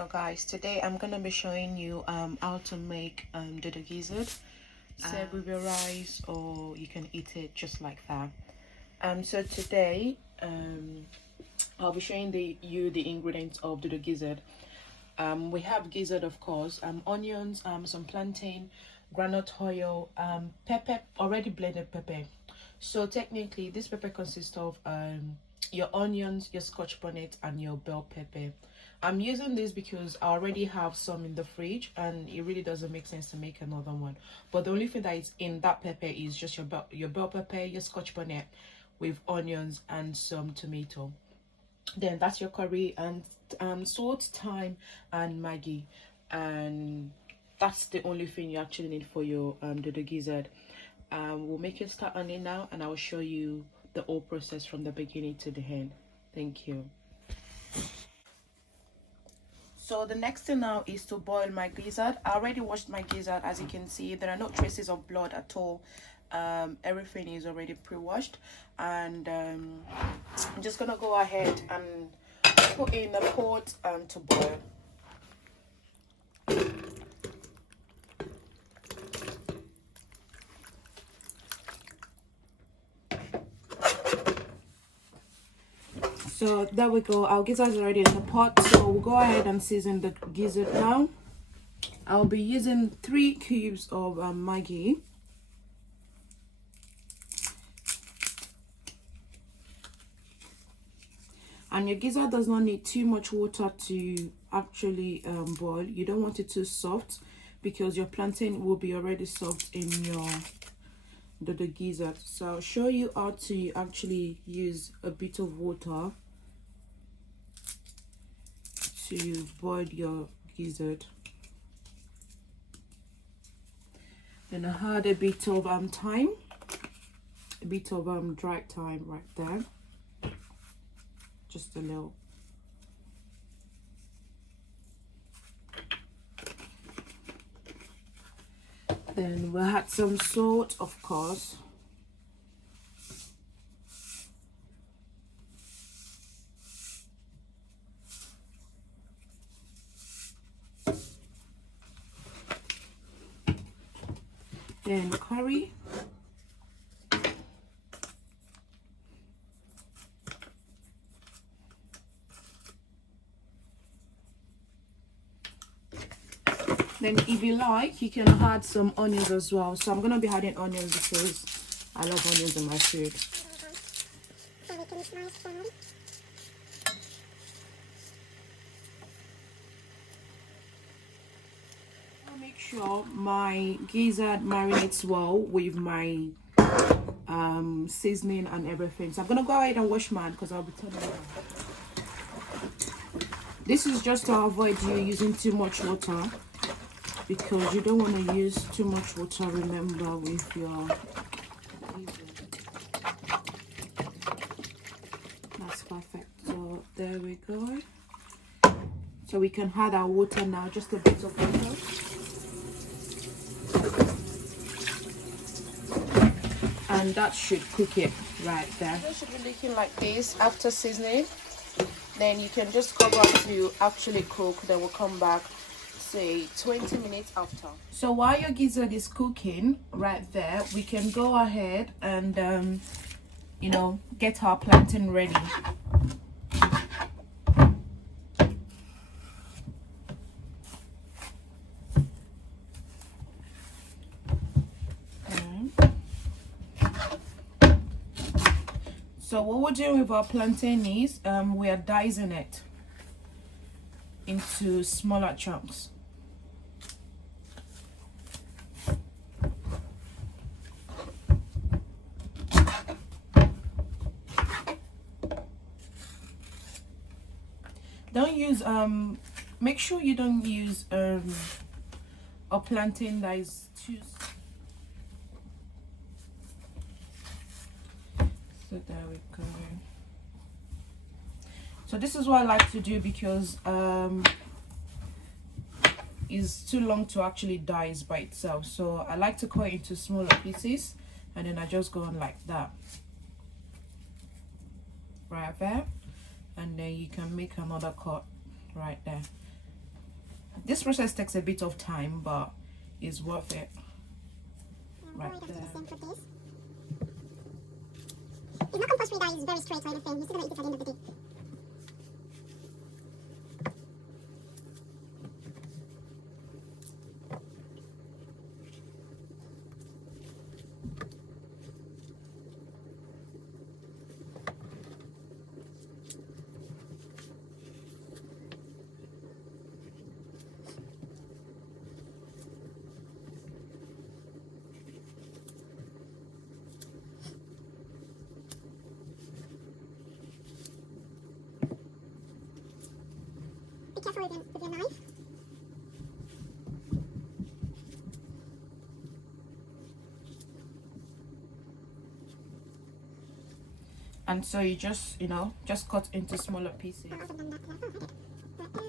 channel, guys. Today I'm gonna be showing you how to make Dodo Gizzard. Serve with your rice, or you can eat it just like that. So today I'll be showing you the ingredients of Dodo Gizzard. We have gizzard, of course, onions, some plantain, groundnut oil, pepper, already blended pepper. So technically this pepper consists of your onions, your Scotch bonnet, and your bell pepper. I'm using this because I already have some in the fridge and it really doesn't make sense to make another one. But the only thing that is in that pepper is just your bell pepper, your Scotch bonnet with onions and some tomato. Then that's your curry and salt, thyme, and Maggi, and that's the only thing you actually need for your Dodo Gizzard. We'll make it start on it now, and I will show you the whole process from the beginning to the end. Thank you. So the next thing now is to boil my gizzard. I already washed my gizzard. As you can see, there are no traces of blood at all. Everything is already pre-washed, and I'm just gonna go ahead and put in a pot to boil. So there we go, our gizzard is already in the pot, so we'll go ahead and season the gizzard now. I'll be using 3 cubes of Maggi. And your gizzard does not need too much water to actually boil. You don't want it too soft because your plantain will be already soft in your Dodo Gizzard. So I'll show you how to actually use a bit of water to boil your gizzard. Then I add a bit of thyme, a bit of dried thyme right there, just a little. Then we'll add some salt, of course. Then curry. Then if you like, you can add some onions as well. So I'm going to be adding onions because I love onions in my food. I'll make sure my gizzard marinates well with my seasoning and everything. So I'm going to go ahead and wash mine because I'll be turning it on. This is just to avoid you using too much water, because you don't want to use too much water, remember, with your gizzard. That's perfect. So there we go. So we can add our water now, just a bit of water. And that should cook it right there. It should be looking like this after seasoning. Then you can just cover to actually cook. Then we'll come back, say 20 minutes after. So while your gizzard is cooking right there, we can go ahead and you know, get our plantain ready. So what we're doing with our plantain is we are dicing it into smaller chunks. Don't use make sure you don't use a plantain that is too. So there we go. So this is what I like to do because it's too long to actually dice by itself. So I like to cut it into smaller pieces, and then I just go on like that. Right there. And then you can make another cut right there. This process takes a bit of time, but it's worth it. Right there. It's not compulsory that it's very straight or anything. You're still gonna eat it at the end of the day. Be careful with your knife. And so you just, just cut into smaller pieces. I've also done that. Yeah, I did. Right there.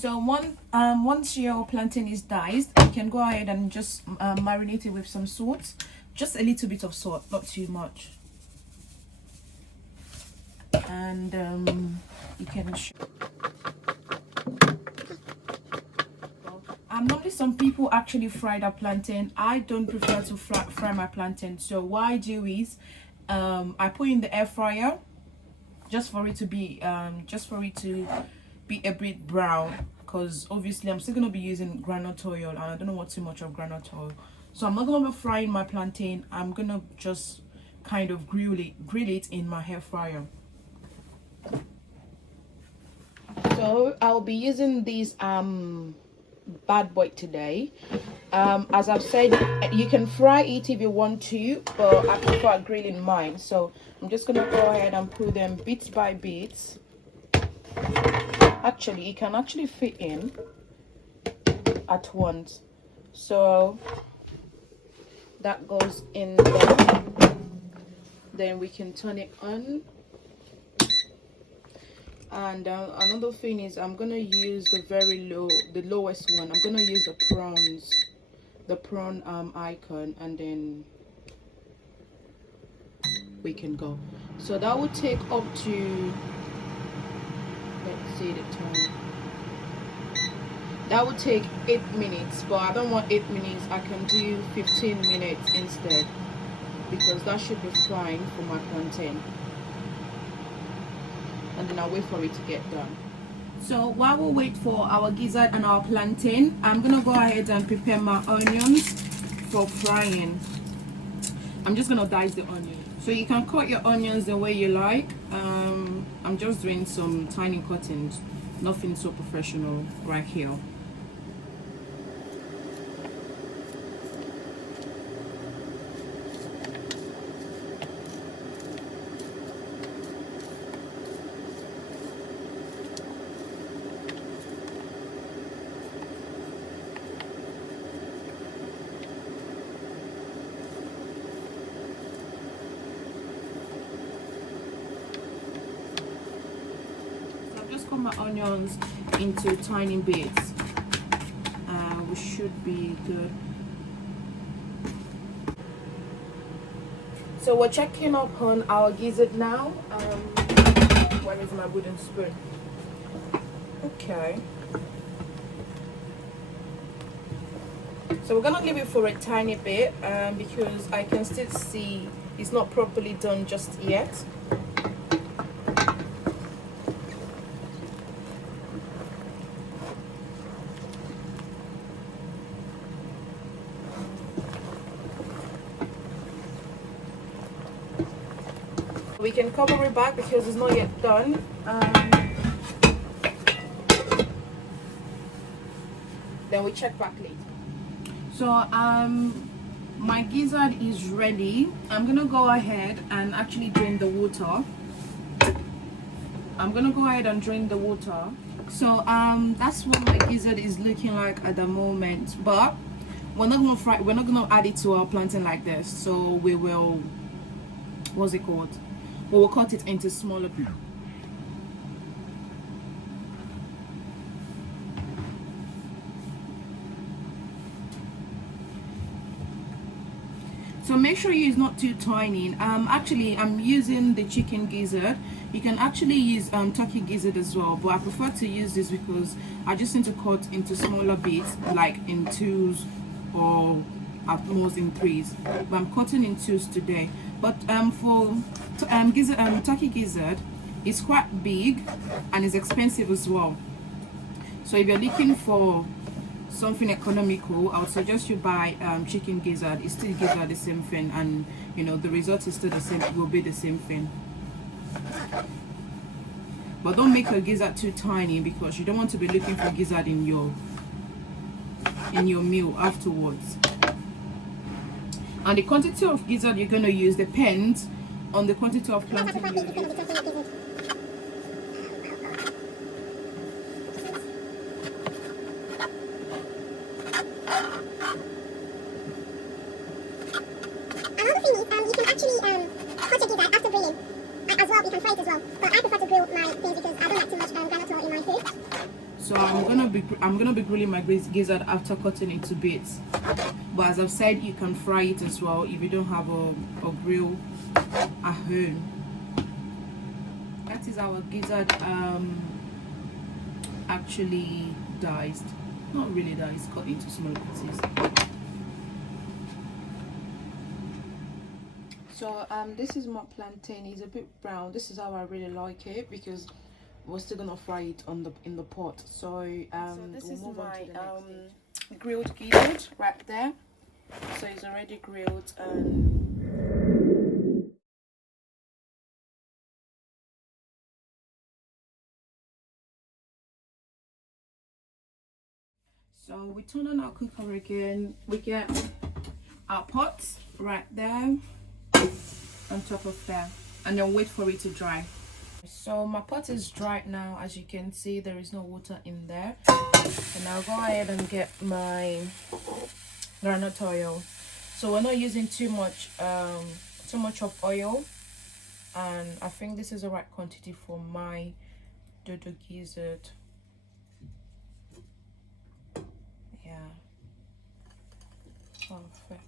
So once your plantain is diced, you can go ahead and just marinate it with some salt, just a little bit of salt, not too much. And you can normally some people actually fry their plantain. I don't prefer to fry my plantain, so what I do is I put in the air fryer just for it to be a bit brown, because obviously I'm still going to be using groundnut oil and I don't want too much of groundnut oil, so I'm not going to be frying my plantain. I'm going to just kind of grill it in my air fryer. So I'll be using this bad boy today. As I've said, you can fry it if you want to, but I prefer grilling mine, so I'm just gonna go ahead and put them bit by bit. Actually, it can actually fit in at once, so that goes in there. Then we can turn it on. And another thing is I'm gonna use the lowest one. I'm gonna use the prawn icon, and then we can go. So that would take up to, let's see the time, that would take 8 minutes, but I don't want 8 minutes. I can do 15 minutes instead, because that should be fine for my plantain. And then I'll wait for it to get done. So while we wait for our gizzard and our plantain, I'm gonna go ahead and prepare my onions for frying. I'm just gonna dice the onion. So you can cut your onions the way you like. I'm just doing some tiny cuttings, nothing so professional right here. my onions into tiny bits. We should be good. So we're checking up on our gizzard now. Where is my wooden spoon? Okay. So we're gonna leave it for a tiny bit because I can still see it's not properly done just yet. We can cover it back because it's not yet done. Then we check back later. So my gizzard is ready. I'm gonna go ahead and actually drain the water. So that's what my gizzard is looking like at the moment. But we're not gonna add it to our plantain like this. So we will, what's it called? We will cut it into smaller pieces. So make sure it's not too tiny. Actually, I'm using the chicken gizzard. You can actually use turkey gizzard as well, but I prefer to use this because I just need to cut into smaller bits, like in twos or at most in threes. But I'm cutting in twos today. But for turkey gizzard, it's quite big and it's expensive as well. So if you're looking for something economical, I would suggest you buy chicken gizzard. It's still gizzard, the same thing, and you know the result is still the same. It will be the same thing. But don't make your gizzard too tiny because you don't want to be looking for gizzard in your meal afterwards. And the quantity of gizzard you're going to use depends on the quantity of plantain you use. So I'm gonna be grilling my gizzard after cutting it to bits. But as I've said, you can fry it as well if you don't have a grill at home. That is our gizzard actually diced. Not really diced, cut into small pieces. So this is my plantain. It's a bit brown. This is how I really like it because we're still gonna fry it in the pot. So this we'll is move my on to the next grilled gizzard right there. So it's already grilled and so we turn on our cooker again. We get our pot right there on top of there and then wait for it to dry. So my pot is dry now. As you can see, there is no water in there, and I'll go ahead and get my groundnut oil. So we're not using too much of oil, and I think this is the right quantity for my Dodo gizzard. Yeah, perfect.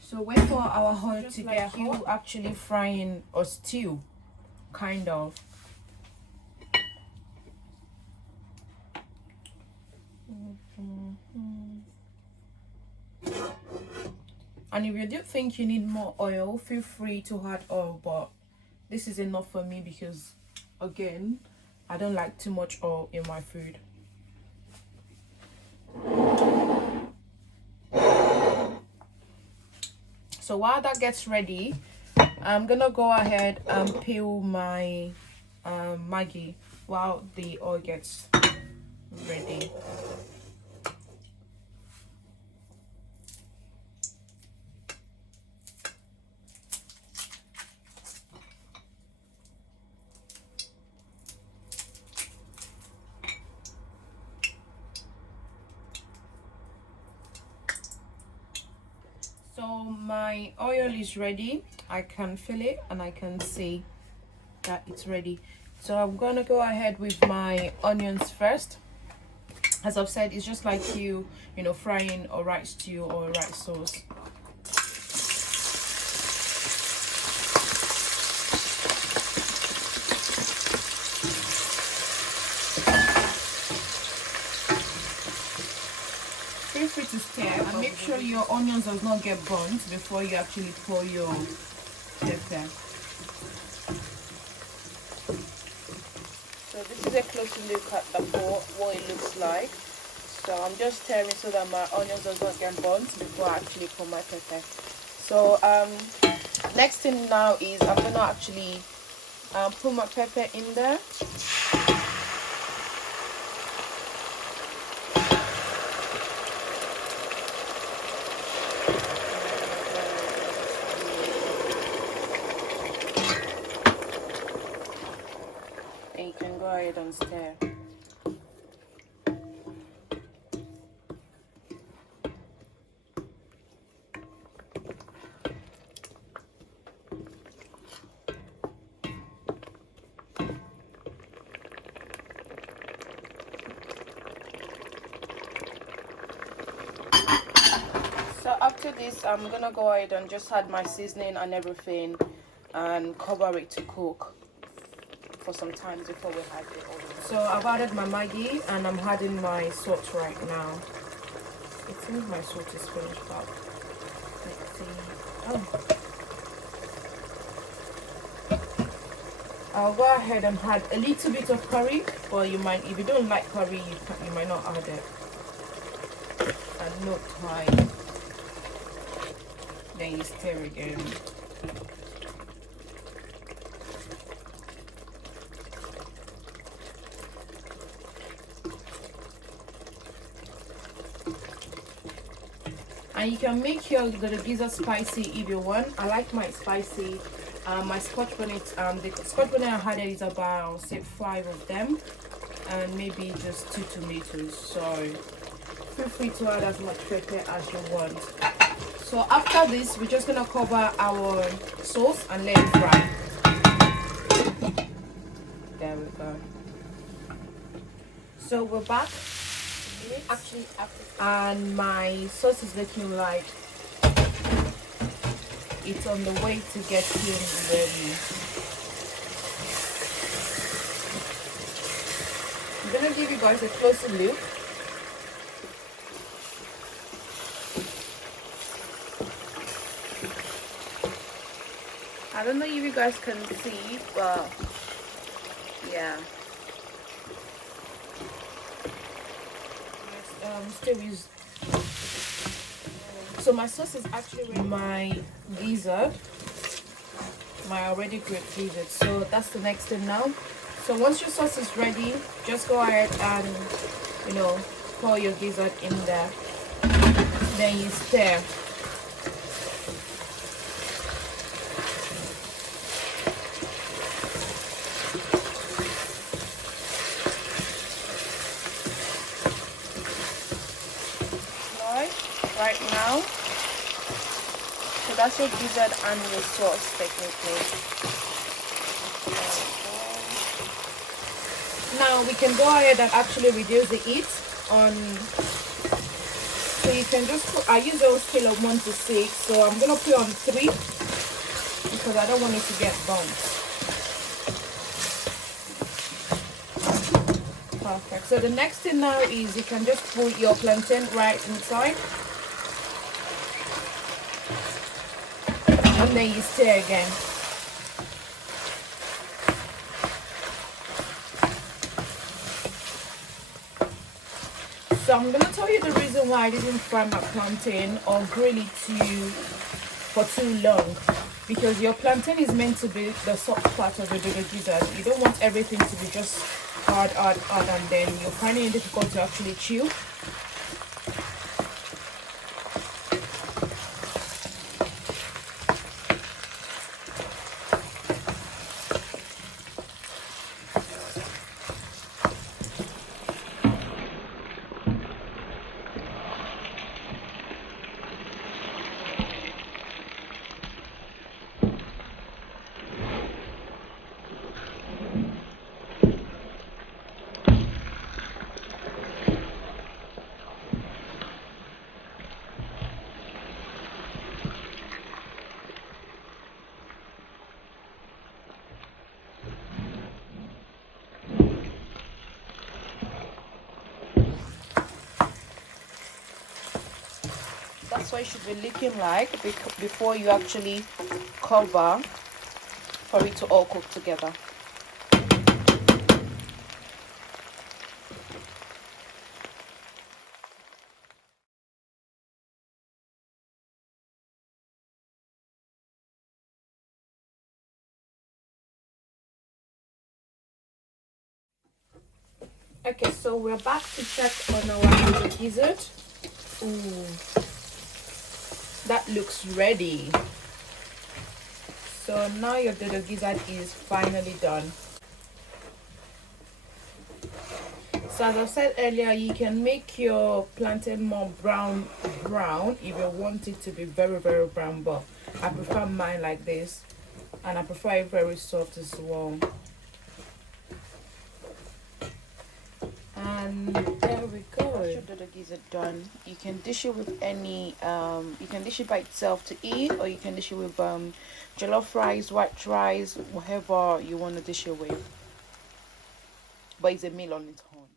So wait for our oil to get hot. You actually frying a stew, kind of. And if you do think you need more oil, feel free to add oil, but this is enough for me because, again, I don't like too much oil in my food. So while that gets ready, I'm gonna go ahead and peel my Maggi while the oil gets ready. So my oil is ready. I can feel it and I can see that it's ready. So I'm gonna go ahead with my onions first. As I've said, it's just like you know, frying a rice stew or a rice sauce. Feel free to stir and make sure your onions does not get burnt before you actually pour your pepper. So this is a close look at the pot, what it looks like. So I'm just stirring so that my onions does not get burnt before I actually pour my pepper. So next thing now is I'm gonna actually put my pepper in there. And you can go ahead and stir. So after this, I'm gonna go ahead and just add my seasoning and everything and cover it to cook for some time before we add the oil. So I've added my Maggi and I'm adding my salt right now. It seems my salt is finished up. Let's see. I'll go ahead and add a little bit of curry, or you might, if you don't like curry, you might not add it. And no thyme. Then you stir again. And you can make your gizzard spicy if you want. I like my spicy. My Scotch Bonnet, the Scotch Bonnet I had is about, say, 5 of them, and maybe just 2 tomatoes. So feel free to add as much pepper as you want. So after this, we're just gonna cover our sauce and let it fry. There we go. So we're back. Actually, and my sauce is looking like it's on the way to getting ready. I'm gonna give you guys a closer look. I don't know if you guys can see, but yeah. Still use. So my sauce is actually ready. My gizzard, my already grilled gizzard. So that's the next thing now. So once your sauce is ready, just go ahead and, you know, pour your gizzard in there. Then you stir. Right now, so that's your gizzard and your sauce technically. Now we can go ahead and actually reduce the heat on. So you can just put, I use a scale of 1 to 6, so I'm gonna put on 3 because I don't want it to get burnt. Perfect. So the next thing now is you can just put your plantain right inside. And then you stir again. So I'm going to tell you the reason why I didn't fry my plantain or grill it for too long. Because your plantain is meant to be the soft part of the Dodo gizzard. You don't want everything to be just hard, and then you're finding it difficult to actually chew. what it should be looking like before you actually cover for it to all cook together. Okay, so we're back to check on our gizzard. Ooh, that looks ready. So now your Dodo gizzard is finally done. So as I said earlier, you can make your plantain more brown if you want it to be very brown, but I prefer mine like this, and I prefer it very soft as well. And there we go. After your Dodo gizzard done, you can dish it with any you can dish it by itself to eat, or you can dish it with jollof rice, white rice, whatever you want to dish it with, but it's a meal on its own.